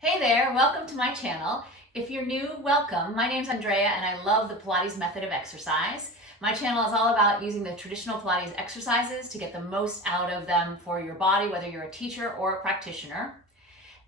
Hey there, welcome to my channel. If you're new, welcome. My name's Andrea and I love the Pilates Method of Exercise. My channel is all about using the traditional Pilates exercises to get the most out of them for your body, whether you're a teacher or a practitioner.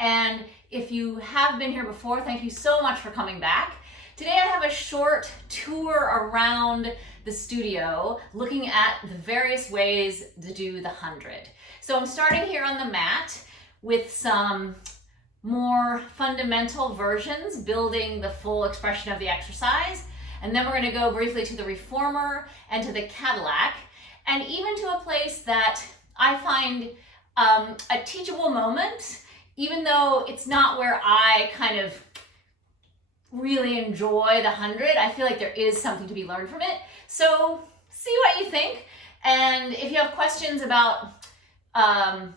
And if you have been here before, thank you so much for coming back. Today I have a short tour around the studio looking at the various ways to do the 100. So I'm starting here on the mat with some more fundamental versions, building the full expression of the exercise. And then we're going to go briefly to the reformer and to the Cadillac, and even to a place that I find a teachable moment, even though it's not where I kind of really enjoy the 100. I feel like there is something to be learned from it. So see what you think. And if you have questions about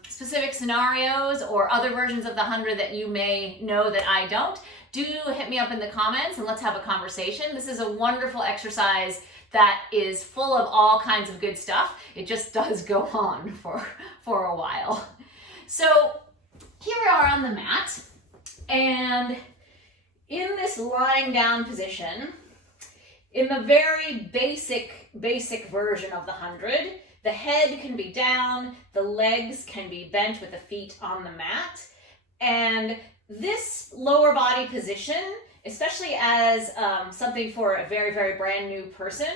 specific scenarios or other versions of the 100 that you may know that I don't, do hit me up in the comments and let's have a conversation. This is a wonderful exercise that is full of all kinds of good stuff. It just does go on for a while. So here we are on the mat, and in this lying down position, in the very basic version of the 100, the head can be down, the legs can be bent with the feet on the mat. And this lower body position, especially as something for a very, very brand new person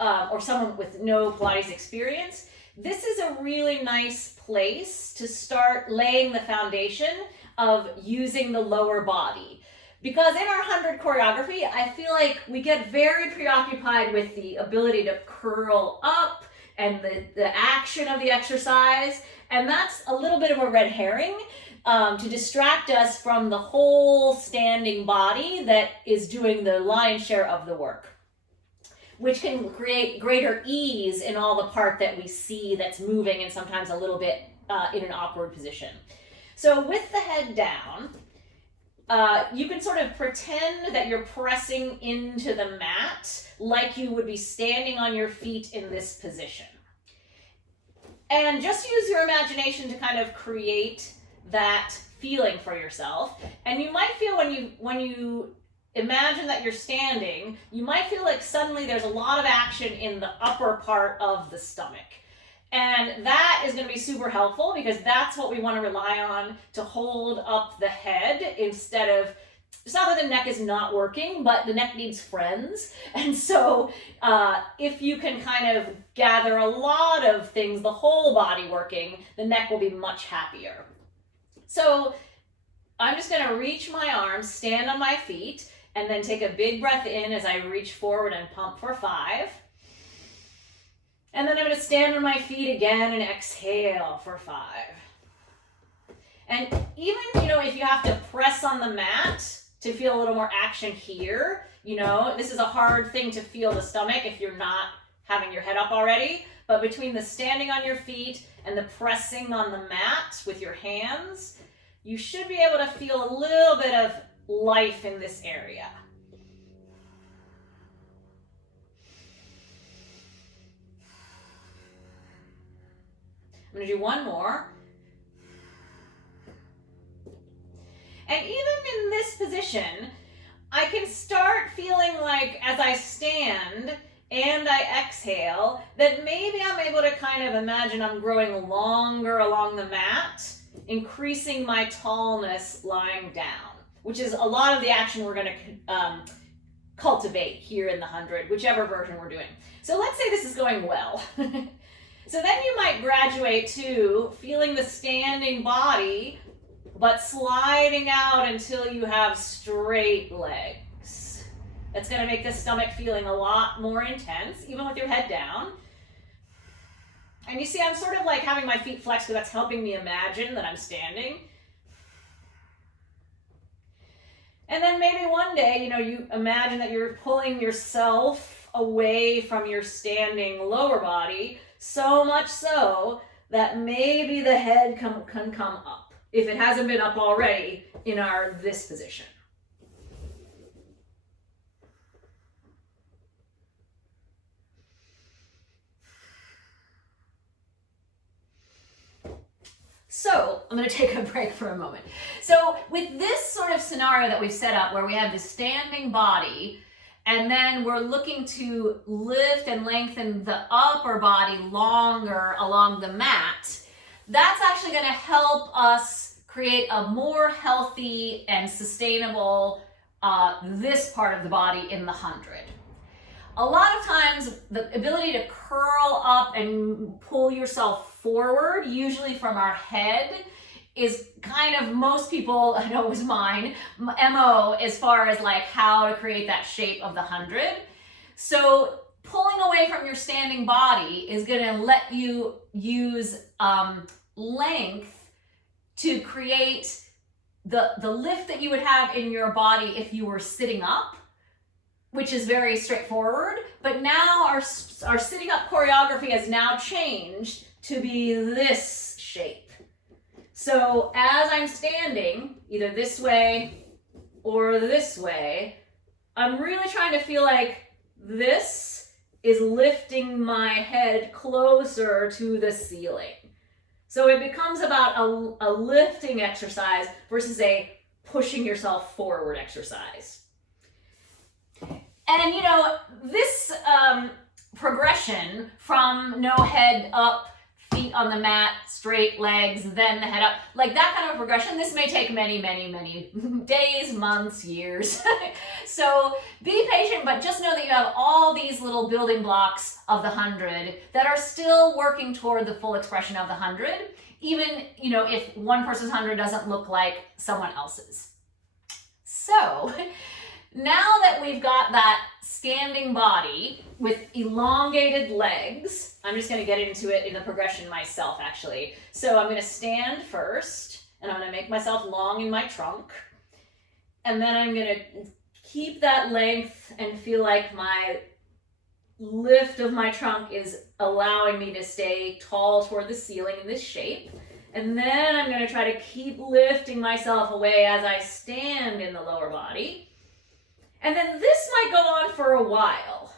or someone with no Pilates experience, this is a really nice place to start laying the foundation of using the lower body. Because in our 100 choreography, I feel like we get very preoccupied with the ability to curl up and the action of the exercise, and that's a little bit of a red herring to distract us from the whole standing body that is doing the lion's share of the work, which can create greater ease in all the part that we see that's moving and sometimes a little bit in an awkward position. So with the head down, you can sort of pretend that you're pressing into the mat like you would be standing on your feet in this position. And just use your imagination to kind of create that feeling for yourself. And you might feel when you imagine that you're standing, you might feel like suddenly there's a lot of action in the upper part of the stomach. And that is going to be super helpful because that's what we want to rely on to hold up the head instead of, it's not that the neck is not working, but the neck needs friends. And so if you can kind of gather a lot of things, the whole body working, the neck will be much happier. So I'm just going to reach my arms, stand on my feet, and then take a big breath in as I reach forward and pump for 5. And then I'm going to stand on my feet again and exhale for 5. And even, if you have to press on the mat to feel a little more action here, this is a hard thing to feel the stomach if you're not having your head up already. But between the standing on your feet and the pressing on the mat with your hands, you should be able to feel a little bit of life in this area. I'm going to do one more. And even in this position, I can start feeling like as I stand and I exhale, that maybe I'm able to kind of imagine I'm growing longer along the mat, increasing my tallness lying down, which is a lot of the action we're going to cultivate here in the 100, whichever version we're doing. So let's say this is going well. So then you might graduate to feeling the standing body, but sliding out until you have straight legs. That's going to make the stomach feeling a lot more intense, even with your head down. And you see, I'm sort of like having my feet flexed because that's helping me imagine that I'm standing. And then maybe one day, you imagine that you're pulling yourself away from your standing lower body, so much so that maybe the head can come up, if it hasn't been up already in this position. So I'm going to take a break for a moment. So with this sort of scenario that we've set up where we have this standing body, and then we're looking to lift and lengthen the upper body longer along the mat, that's actually going to help us create a more healthy and sustainable this part of the body in the 100. A lot of times the ability to curl up and pull yourself forward, usually from our head, is kind of most people, I know it was mine, MO as far as like how to create that shape of the 100. So pulling away from your standing body is going to let you use length to create the lift that you would have in your body if you were sitting up, which is very straightforward. But now our sitting up choreography has now changed to be this shape. So as I'm standing, either this way or this way, I'm really trying to feel like this is lifting my head closer to the ceiling. So it becomes about a lifting exercise versus a pushing yourself forward exercise. And you know, this progression from no head up, feet on the mat, straight legs, then the head up, like that kind of progression, this may take many, many, many days, months, years. So be patient, but just know that you have all these little building blocks of the 100 that are still working toward the full expression of the 100, even, you know, if one person's 100 doesn't look like someone else's. So now that we've got that standing body with elongated legs, I'm just going to get into it in the progression myself, actually. So I'm going to stand first, and I'm going to make myself long in my trunk. And then I'm going to keep that length and feel like my lift of my trunk is allowing me to stay tall toward the ceiling in this shape. And then I'm going to try to keep lifting myself away as I stand in the lower body. And then this might go on for a while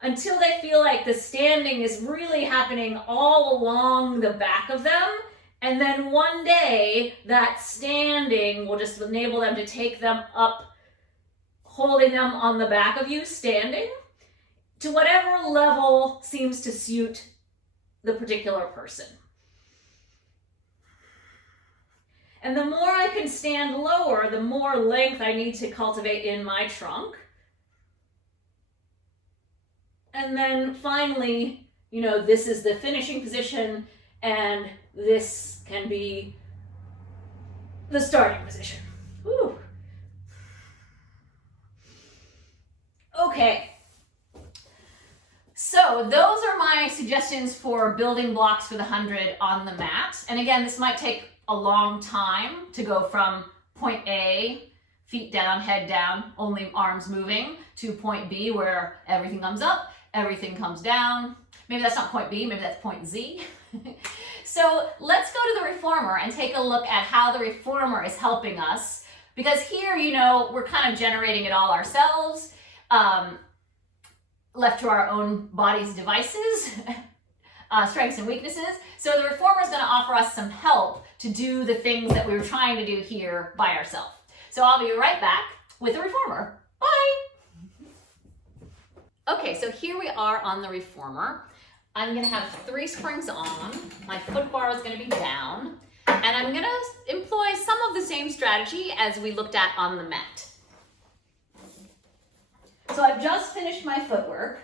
until they feel like the standing is really happening all along the back of them. And then one day that standing will just enable them to take them up, holding them on the back of you, standing, to whatever level seems to suit the particular person. And the more I can stand lower, the more length I need to cultivate in my trunk. And then finally, you know, this is the finishing position, and this can be the starting position. Whew. Okay. So those are my suggestions for building blocks for the 100 on the mat. And again, this might take a long time to go from point A, feet down, head down, only arms moving, to point B where everything comes up, everything comes down. Maybe that's not point B, maybe that's point Z. So let's go to the reformer and take a look at how the reformer is helping us, because here, you know, we're kind of generating it all ourselves, left to our own body's devices, strengths and weaknesses. So the reformer is going to offer us some help to do the things that we were trying to do here by ourselves. So I'll be right back with the reformer. Bye! Okay, so here we are on the reformer. I'm going to have 3 springs on. My foot bar is going to be down. And I'm going to employ some of the same strategy as we looked at on the mat. So I've just finished my footwork.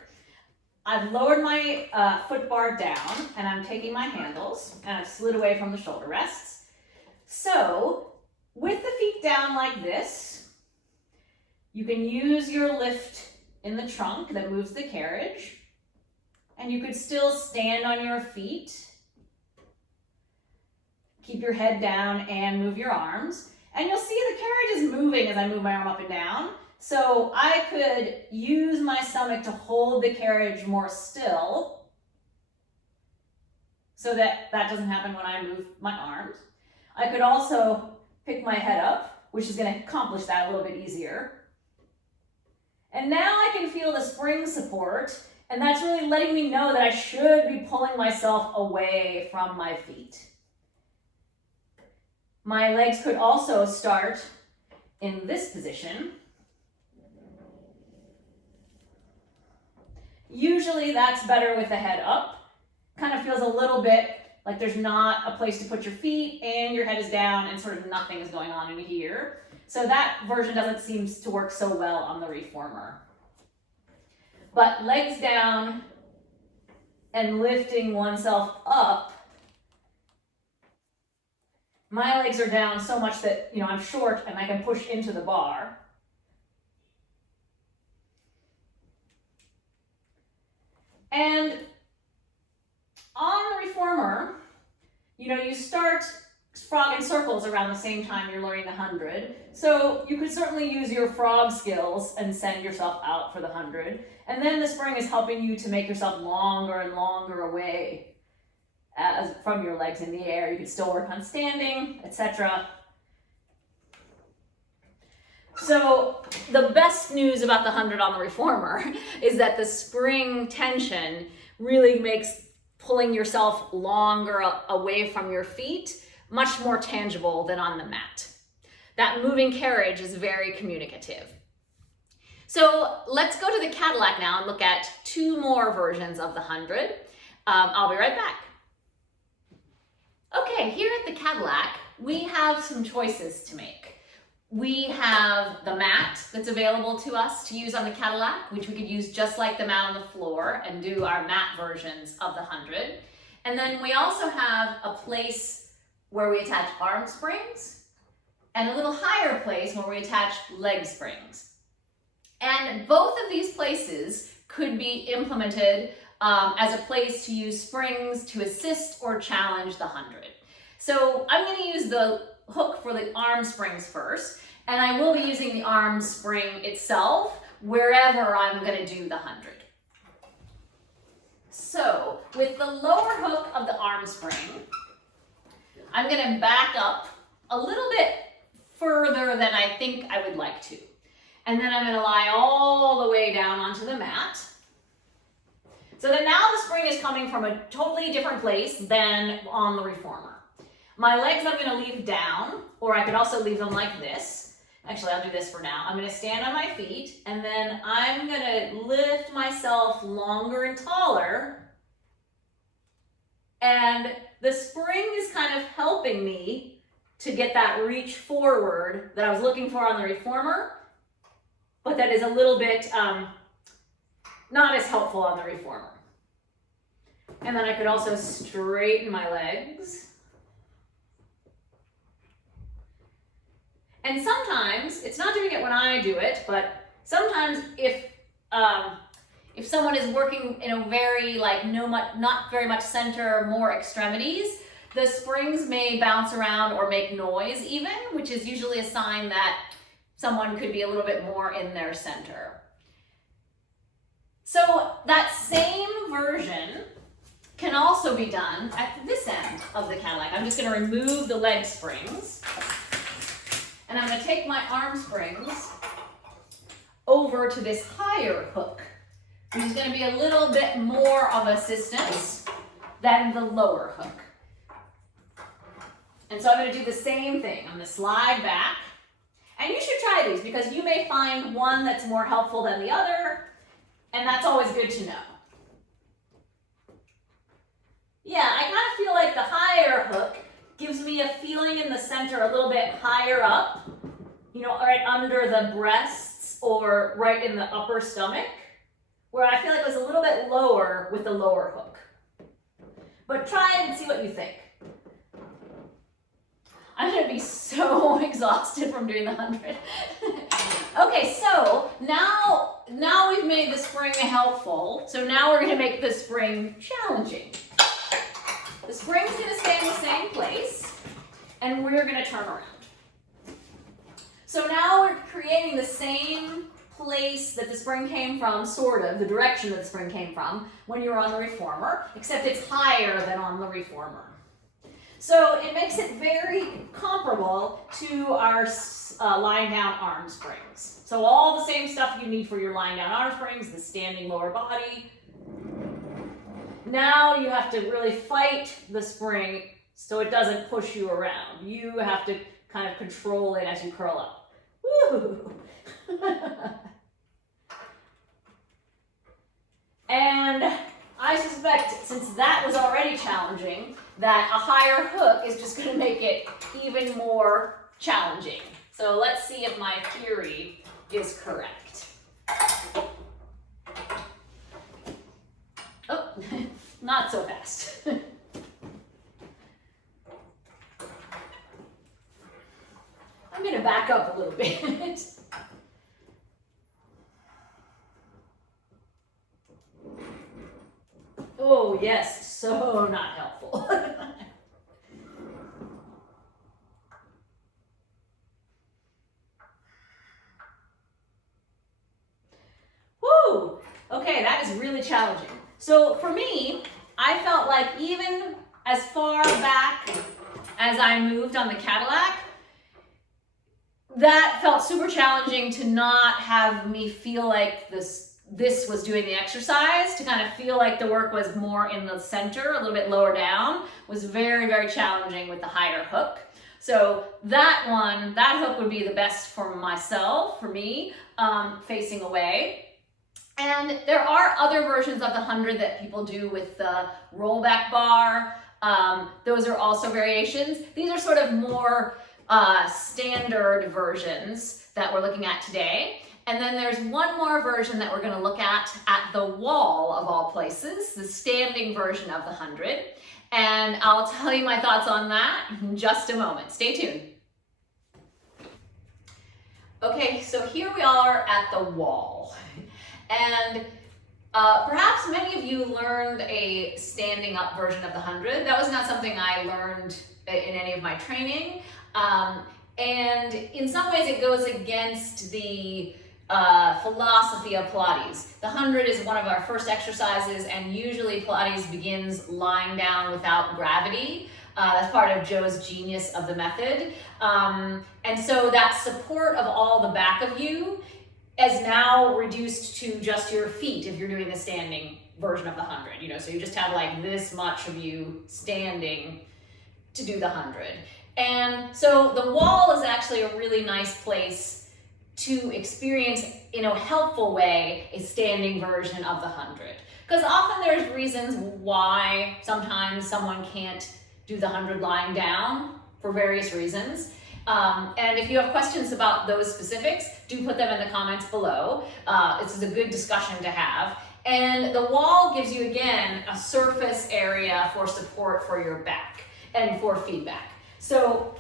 I've lowered my foot bar down, and I'm taking my handles, and I've slid away from the shoulder rests. So with the feet down like this, you can use your lift in the trunk that moves the carriage, and you could still stand on your feet, keep your head down, and move your arms. And you'll see the carriage is moving as I move my arm up and down. So I could use my stomach to hold the carriage more still so that doesn't happen when I move my arms. I could also pick my head up, which is going to accomplish that a little bit easier. And now I can feel the spring support, and that's really letting me know that I should be pulling myself away from my feet. My legs could also start in this position. Usually that's better with the head up. Kind of feels a little bit like there's not a place to put your feet and your head is down and sort of nothing is going on in here. So that version doesn't seem to work so well on the reformer. But legs down and lifting oneself up. My legs are down so much that, I'm short and I can push into the bar. And on the reformer, you start frog in circles around the same time you're learning the 100. So you could certainly use your frog skills and send yourself out for the 100. And then the spring is helping you to make yourself longer and longer away from your legs in the air. You can still work on standing, etc. So the best news about the 100 on the reformer is that the spring tension really makes pulling yourself longer away from your feet much more tangible than on the mat. That moving carriage is very communicative. So let's go to the Cadillac now and look at 2 more versions of the 100. I'll be right back. Okay, here at the Cadillac, we have some choices to make. We have the mat that's available to us to use on the Cadillac, which we could use just like the mat on the floor and do our mat versions of the 100. And then we also have a place where we attach arm springs and a little higher place where we attach leg springs. And both of these places could be implemented as a place to use springs to assist or challenge the 100. So I'm going to use the hook for the arm springs first, and I will be using the arm spring itself wherever I'm going to do the 100. So with the lower hook of the arm spring, I'm going to back up a little bit further than I think I would like to. And then I'm going to lie all the way down onto the mat. So that now the spring is coming from a totally different place than on the reformer. My legs I'm going to leave down, or I could also leave them like this. Actually, I'll do this for now. I'm going to stand on my feet, and then I'm going to lift myself longer and taller. And the spring is kind of helping me to get that reach forward that I was looking for on the reformer, but that is a little bit not as helpful on the reformer. And then I could also straighten my legs. And sometimes, it's not doing it when I do it, but sometimes if someone is working in a very, not very much center, more extremities, the springs may bounce around or make noise even, which is usually a sign that someone could be a little bit more in their center. So that same version can also be done at this end of the Cadillac. I'm just going to remove the leg springs, and I'm going to take my arm springs over to this higher hook, which is going to be a little bit more of assistance than the lower hook. And so I'm going to do the same thing. I'm going to slide back. And you should try these because you may find one that's more helpful than the other, and that's always good to know. Yeah, I kind of feel like the higher hook gives me a feeling in the center a little bit higher up, right under the breasts or right in the upper stomach, where I feel like it was a little bit lower with the lower hook. But try it and see what you think. I'm going to be so exhausted from doing the 100. Okay, so now we've made the spring helpful, so now we're going to make the spring challenging. The spring's going to stay in the same place, and we're going to turn around. So now we're creating the same place that the spring came from, sort of, the direction that the spring came from when you were on the reformer, except it's higher than on the reformer. So it makes it very comparable to our lying down arm springs. So all the same stuff you need for your lying down arm springs, the standing lower body. Now you have to really fight the spring so it doesn't push you around. You have to kind of control it as you curl up. Woo! And I suspect, since that was already challenging, that a higher hook is just going to make it even more challenging. So let's see if my theory is correct. Oh, not so fast. I'm going to back up a little bit. Oh, yes, so not helpful. Woo! Okay, that is really challenging. So for me, I felt like even as far back as I moved on the Cadillac, that felt super challenging to not have me feel like this was doing the exercise, to kind of feel like the work was more in the center, a little bit lower down, was very, very challenging with the higher hook. So that hook would be the best for myself, for me, facing away. And there are other versions of the 100 that people do with the rollback bar. Those are also variations. These are sort of more standard versions that we're looking at today. And then there's one more version that we're going to look at the wall of all places, the standing version of the 100. And I'll tell you my thoughts on that in just a moment. Stay tuned. Okay, so here we are at the wall. And perhaps many of you learned a standing up version of the 100. That was not something I learned in any of my training. And in some ways it goes against the philosophy of Pilates. The 100 is one of our first exercises, and usually Pilates begins lying down without gravity. That's part of Joe's genius of the method. And so that support of all the back of you is now reduced to just your feet if you're doing the standing version of the 100. You know, so you just have like this much of you standing to do the 100. And so the wall is actually a really nice place to experience, in a helpful way, a standing version of the 100. Because often there's reasons why sometimes someone can't do the 100 lying down for various reasons. And if you have questions about those specifics, do put them in the comments below. This is a good discussion to have. And the wall gives you, again, a surface area for support for your back and for feedback. So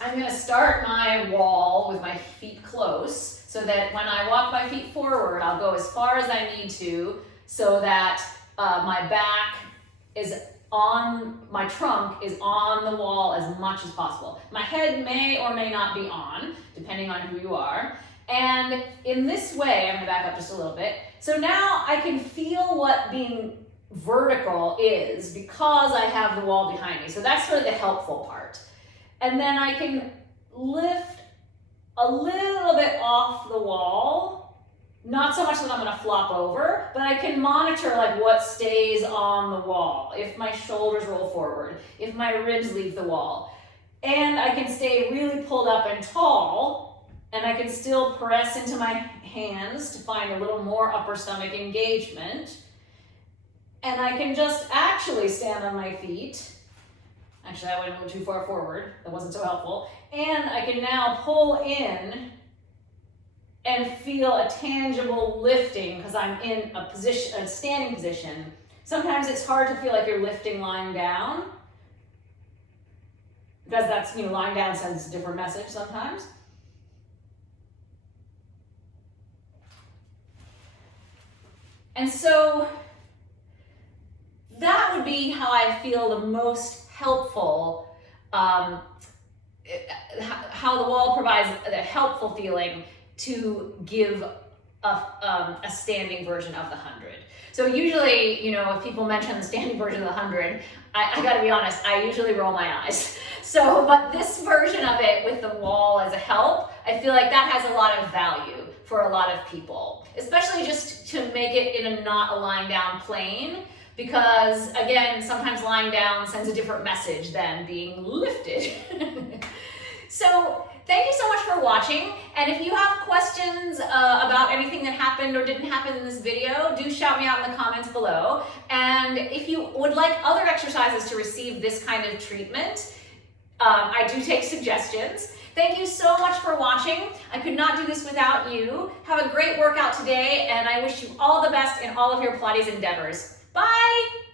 I'm going to start my wall with my feet close so that when I walk my feet forward, I'll go as far as I need to so that my back is on, my trunk is on the wall as much as possible. My head may or may not be on, depending on who you are. And in this way, I'm going to back up just a little bit. So now I can feel what being vertical is because I have the wall behind me. So that's sort of the helpful part. And then I can lift a little bit off the wall, not so much that I'm going to flop over, but I can monitor like what stays on the wall, if my shoulders roll forward, if my ribs leave the wall. And I can stay really pulled up and tall, and I can still press into my hands to find a little more upper stomach engagement. And I can just actually stand on my feet. Actually, I went a little too far forward. That wasn't so helpful. And I can now pull in and feel a tangible lifting because I'm in a position, a standing position. Sometimes it's hard to feel like you're lifting lying down because that's, you know, lying down sends a different message sometimes. And so that would be how I feel the most helpful, how the wall provides a helpful feeling to give a standing version of the 100. So usually, you know, if people mention the standing version of the 100, I gotta be honest, I usually roll my eyes. So, but this version of it with the wall as a help, I feel like that has a lot of value for a lot of people, especially just to make it in a not a lying down plane, because again, sometimes lying down sends a different message than being lifted. So thank you so much for watching, and if you have questions about anything that happened or didn't happen in this video, do shout me out in the comments below. And if you would like other exercises to receive this kind of treatment, I do take suggestions. Thank you so much for watching. I could not do this without you. Have a great workout today, and I wish you all the best in all of your Pilates endeavors. Bye!